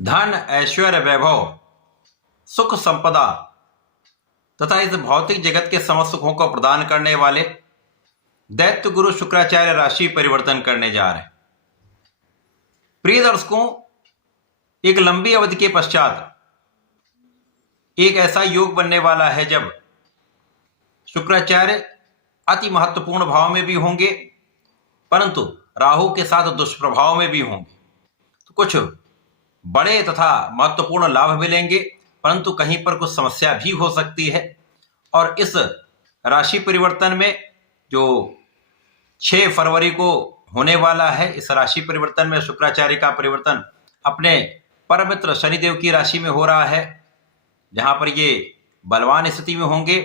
धन, ऐश्वर्य, वैभव, सुख, संपदा तथा इस भौतिक जगत के समस्त सुखों को प्रदान करने वाले दैत्य गुरु शुक्राचार्य राशि परिवर्तन करने जा रहे हैं। प्रिय दर्शकों, एक लंबी अवधि के पश्चात एक ऐसा योग बनने वाला है जब शुक्राचार्य अति महत्वपूर्ण भाव में भी होंगे, परंतु राहु के साथ दुष्प्रभाव में भी होंगे। तो कुछ बड़े तथा महत्वपूर्ण लाभ मिलेंगे, परंतु कहीं पर कुछ समस्या भी हो सकती है। और इस राशि परिवर्तन में जो 6 फरवरी को होने वाला है, इस राशि परिवर्तन में शुक्राचार्य का परिवर्तन अपने परम मित्र शनिदेव की राशि में हो रहा है, जहां पर ये बलवान स्थिति में होंगे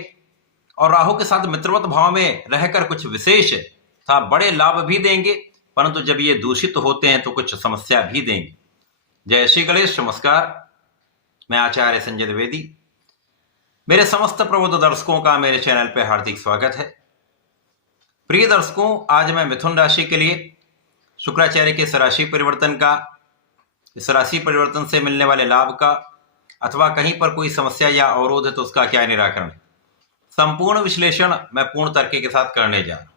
और राहु के साथ मित्रवत भाव में रहकर कुछ विशेष तथा बड़े लाभ भी देंगे, परंतु जब ये दूषित होते हैं तो कुछ समस्या भी देंगे। जय श्री गणेश। नमस्कार, मैं आचार्य संजय द्विवेदी। मेरे समस्त प्रबुद्ध दर्शकों का मेरे चैनल पर हार्दिक स्वागत है। प्रिय दर्शकों, आज मैं मिथुन राशि के लिए शुक्राचार्य के इस राशि परिवर्तन का, इस राशि परिवर्तन से मिलने वाले लाभ का, अथवा कहीं पर कोई समस्या या अवरोध है तो उसका क्या निराकरण, संपूर्ण विश्लेषण मैं पूर्ण तर्क के साथ करने जा रहा हूं।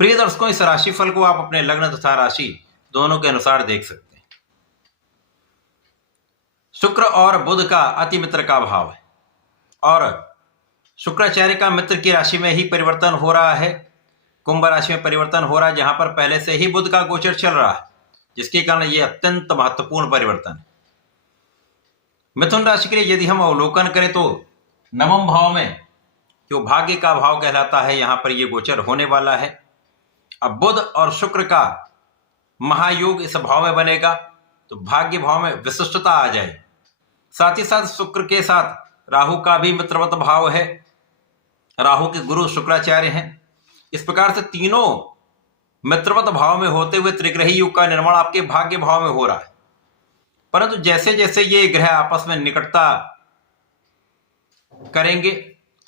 प्रिय दर्शकों, इस राशिफल को आप अपने लग्न तथा राशि दोनों के अनुसार देख सकते हैं। शुक्र और बुध का अति मित्र का भाव है और शुक्राचार्य का मित्र की राशि में ही परिवर्तन हो रहा है। कुंभ राशि में परिवर्तन हो रहा है, जहां पर पहले से ही बुध का गोचर चल रहा है, जिसके कारण यह अत्यंत महत्वपूर्ण परिवर्तन है। मिथुन राशि के लिए यदि हम अवलोकन करें तो नवम भाव में, जो भाग्य का भाव कहलाता है, यहां पर यह गोचर होने वाला है। अब बुध और शुक्र का महायोग इस भाव में बनेगा तो भाग्य भाव में विशिष्टता आ जाए। साथ ही साथ शुक्र के साथ राहु का भी मित्रवत भाव है, राहु के गुरु शुक्राचार्य हैं। इस प्रकार से तीनों मित्रवत भाव में होते हुए त्रिग्रही युग का निर्माण आपके भाग्य भाव में हो रहा है। परंतु जैसे जैसे ये ग्रह आपस में निकटता करेंगे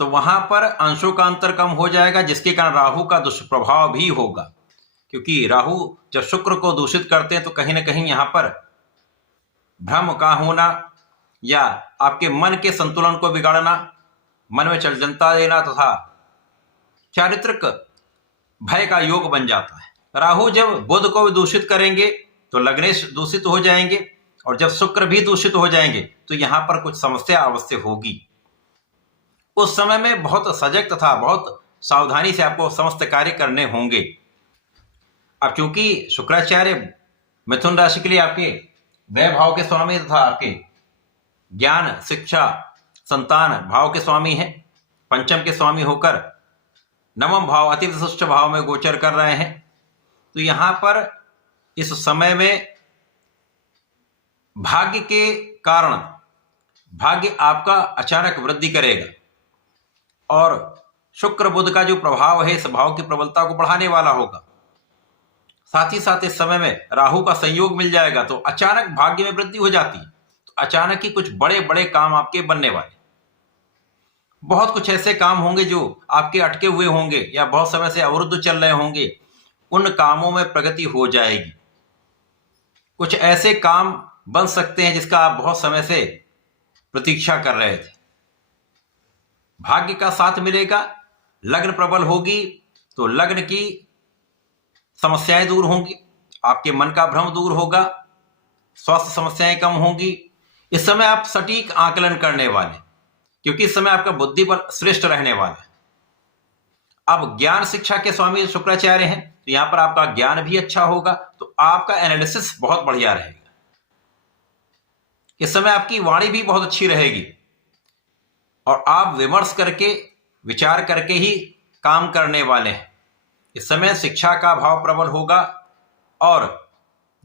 तो वहां पर अंशों का अंतर कम हो जाएगा, जिसके कारण राहु का दुष्प्रभाव भी होगा। क्योंकि राहु जब शुक्र को दूषित करते हैं तो कहीं ना कहीं यहां पर भ्रम का होना या आपके मन के संतुलन को बिगाड़ना, मन में चंचलता देना तथा चारित्रिक भय का योग बन जाता है। राहु जब बुध को दूषित करेंगे तो लग्नेश दूषित हो जाएंगे, और जब शुक्र भी दूषित हो जाएंगे तो यहां पर कुछ समस्या अवश्य होगी। उस समय में बहुत सजग तथा बहुत सावधानी से आपको समस्त कार्य करने होंगे। अब चूंकि शुक्राचार्य मिथुन राशि के लिए आपके व्यय भाव के स्वामी तथा आपके ज्ञान, शिक्षा, संतान भाव के स्वामी हैं, पंचम के स्वामी होकर नवम भाव अति विशिष्ट भाव में गोचर कर रहे हैं, तो यहां पर इस समय में भाग्य के कारण भाग्य आपका अचानक वृद्धि करेगा और शुक्र बुध का जो प्रभाव है इस भाव की प्रबलता को बढ़ाने वाला होगा। साथ ही साथ इस समय में राहु का संयोग मिल जाएगा तो अचानक भाग्य में वृद्धि हो जाती है। तो अचानक ही कुछ बड़े बड़े काम आपके बनने वाले, बहुत कुछ ऐसे काम होंगे जो आपके अटके हुए होंगे या बहुत समय से अवरुद्ध चल रहे होंगे, उन कामों में प्रगति हो जाएगी। कुछ ऐसे काम बन सकते हैं जिसका आप बहुत समय से प्रतीक्षा कर रहे थे। भाग्य का साथ मिलेगा, लग्न प्रबल होगी तो लग्न की समस्याएं दूर होंगी, आपके मन का भ्रम दूर होगा, स्वास्थ्य समस्याएं कम होंगी। इस समय आप सटीक आकलन करने वाले, क्योंकि इस समय आपका बुद्धि पर श्रेष्ठ रहने वाला है। अब ज्ञान शिक्षा के स्वामी शुक्राचार्य हैं तो यहां पर आपका ज्ञान भी अच्छा होगा, तो आपका एनालिसिस बहुत बढ़िया रहेगा। इस समय आपकी वाणी भी बहुत अच्छी रहेगी और आप विमर्श करके, विचार करके ही काम करने वाले हैं। इस समय शिक्षा का भाव प्रबल होगा और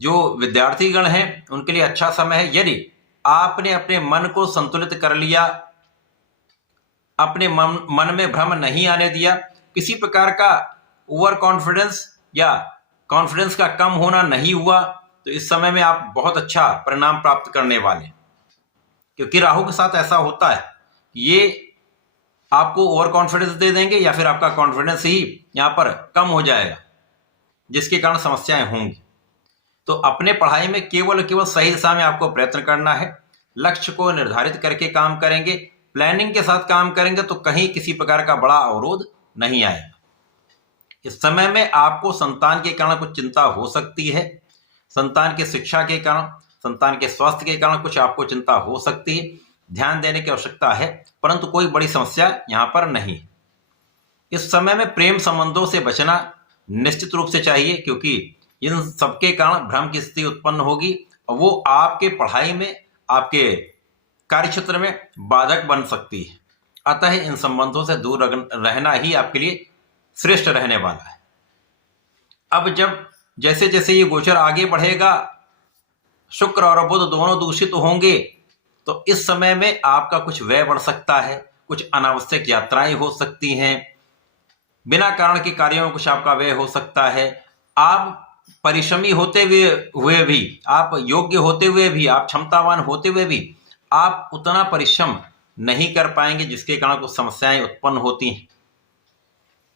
जो विद्यार्थीगण हैं उनके लिए अच्छा समय है। यदि आपने अपने मन को संतुलित कर लिया, अपने मन में भ्रम नहीं आने दिया, किसी प्रकार का ओवर कॉन्फिडेंस या कॉन्फिडेंस का कम होना नहीं हुआ, तो इस समय में आप बहुत अच्छा परिणाम प्राप्त करने वाले। क्योंकि राहु के साथ ऐसा होता है, ये आपको ओवर कॉन्फिडेंस दे देंगे या फिर आपका कॉन्फिडेंस ही यहां पर कम हो जाएगा, जिसके कारण समस्याएं होंगी। तो अपने पढ़ाई में केवल केवल सही दिशा में आपको प्रयत्न करना है। लक्ष्य को निर्धारित करके काम करेंगे, प्लानिंग के साथ काम करेंगे तो कहीं किसी प्रकार का बड़ा अवरोध नहीं आएगा। इस समय में आपको संतान के कारण कुछ चिंता हो सकती है, संतान की शिक्षा के कारण, संतान के स्वास्थ्य के कारण कुछ आपको चिंता हो सकती है, ध्यान देने की आवश्यकता है, परंतु कोई बड़ी समस्या यहाँ पर नहीं। इस समय में प्रेम संबंधों से बचना निश्चित रूप से चाहिए, क्योंकि इन सबके कारण भ्रम की स्थिति उत्पन्न होगी और वो आपके पढ़ाई में, आपके कार्य क्षेत्र में बाधक बन सकती है। अतः इन संबंधों से दूर रहना ही आपके लिए श्रेष्ठ रहने वाला है। अब जब जैसे जैसे ये गोचर आगे बढ़ेगा, शुक्र और बुध दोनों दूषित होंगे, तो इस समय में आपका कुछ व्यय बढ़ सकता है, कुछ अनावश्यक यात्राएं हो सकती हैं, बिना कारण के कार्यों में कुछ आपका व्यय हो सकता है। आप परिश्रमी होते हुए भी, आप योग्य होते हुए भी, आप क्षमतावान होते हुए भी आप उतना परिश्रम नहीं कर पाएंगे, जिसके कारण कुछ समस्याएं उत्पन्न होती हैं।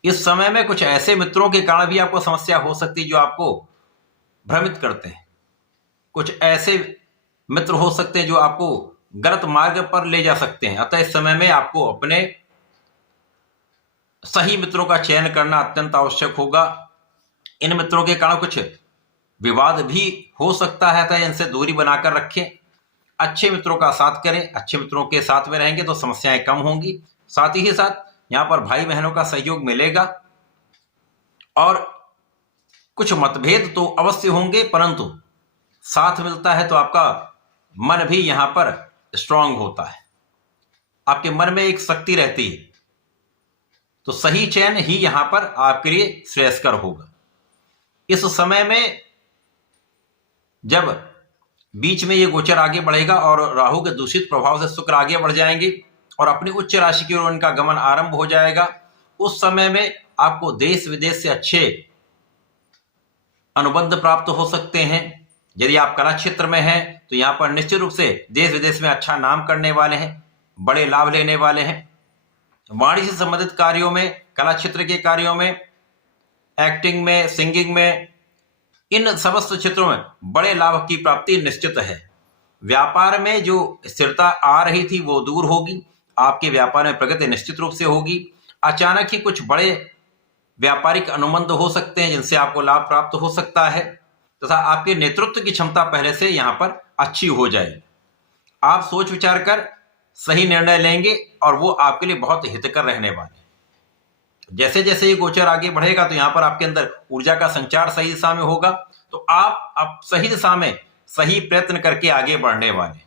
इस समय में कुछ ऐसे मित्रों के कारण भी आपको समस्या हो सकती है जो आपको भ्रमित करते हैं। कुछ ऐसे मित्र हो सकते हैं जो आपको गलत मार्ग पर ले जा सकते हैं। अतः इस समय में आपको अपने सही मित्रों का चयन करना अत्यंत आवश्यक होगा। इन मित्रों के कारण कुछ विवाद भी हो सकता है, अतः इनसे दूरी बनाकर रखें। अच्छे मित्रों का साथ करें, अच्छे मित्रों के साथ में रहेंगे तो समस्याएं कम होंगी। साथ ही साथ यहाँ पर भाई बहनों का सहयोग मिलेगा और कुछ मतभेद तो अवश्य होंगे, परंतु साथ मिलता है तो आपका मन भी यहाँ पर स्ट्रांग होता है, आपके मन में एक शक्ति रहती है, तो सही चयन ही यहाँ पर आपके लिए श्रेयस्कर होगा। इस समय में जब बीच में ये गोचर आगे बढ़ेगा और राहु के दूषित प्रभाव से शुक्र आगे बढ़ जाएंगे और अपनी उच्च राशि की ओर उनका गमन आरंभ हो जाएगा, उस समय में आपको देश विदेश से अच्छे अनुबंध प्राप्त हो सकते हैं। यदि आप कला क्षेत्र में हैं तो यहाँ पर निश्चित रूप से देश विदेश में अच्छा नाम करने वाले हैं, बड़े लाभ लेने वाले हैं। वाणिज्य से संबंधित कार्यों में, कला क्षेत्र के कार्यों में, एक्टिंग में, सिंगिंग में, इन समस्त क्षेत्रों में बड़े लाभ की प्राप्ति निश्चित है। व्यापार में जो स्थिरता आ रही थी वो दूर होगी, आपके व्यापार में प्रगति निश्चित रूप से होगी। अचानक ही कुछ बड़े व्यापारिक अनुबंध हो सकते हैं जिनसे आपको लाभ प्राप्त हो सकता है, तथा आपके नेतृत्व की क्षमता पहले से यहाँ पर अच्छी हो जाएगी। आप सोच विचार कर सही निर्णय लेंगे और वो आपके लिए बहुत हितकर रहने वाले हैं। जैसे जैसे ये गोचर आगे बढ़ेगा तो यहाँ पर आपके अंदर ऊर्जा का संचार सही दिशा में होगा, तो आप सही दिशा में सही प्रयत्न करके आगे बढ़ने वाले,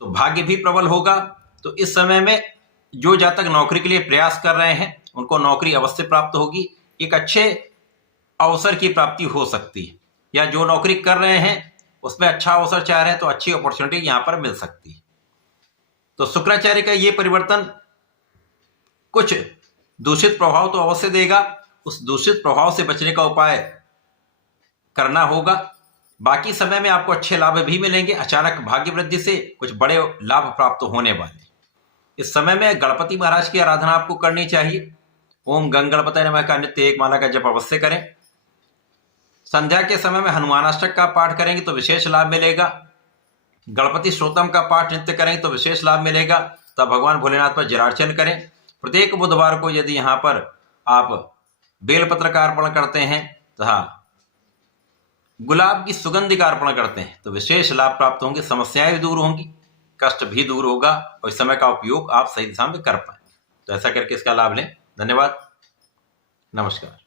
तो भाग्य भी प्रबल होगा। तो इस समय में जो जातक नौकरी के लिए प्रयास कर रहे हैं उनको नौकरी अवश्य प्राप्त होगी, एक अच्छे अवसर की प्राप्ति हो सकती है, या जो नौकरी कर रहे हैं उसमें अच्छा अवसर चाह रहे हैं तो अच्छी अपॉर्चुनिटी यहाँ पर मिल सकती है। तो शुक्राचार्य का ये परिवर्तन कुछ दूषित प्रभाव तो अवश्य देगा, उस दूषित प्रभाव से बचने का उपाय करना होगा। बाकी समय में आपको अच्छे लाभ भी मिलेंगे, अचानक भाग्य वृद्धि से कुछ बड़े लाभ प्राप्त होने वाले। इस समय में गणपति महाराज की आराधना आपको करनी चाहिए। ओम गंग गणपतये नमः का नित्य 1 माला का जप अवश्य करें। संध्या के समय में हनुमानाष्टक का पाठ करेंगे तो विशेष लाभ मिलेगा। गणपति स्तोत्रम का पाठ नित्य करेंगे तो विशेष लाभ मिलेगा। तब भगवान भोलेनाथ पर जलार्चन करें। प्रत्येक बुधवार को यदि यहाँ पर आप बेलपत्र का अर्पण करते हैं तथा गुलाब की सुगंधि का अर्पण करते हैं तो विशेष लाभ प्राप्त होंगे, समस्याएं भी दूर होंगी, कष्ट भी दूर होगा और इस समय का उपयोग आप सही दिशा में कर पाए। तो ऐसा करके इसका लाभ लें। धन्यवाद, नमस्कार।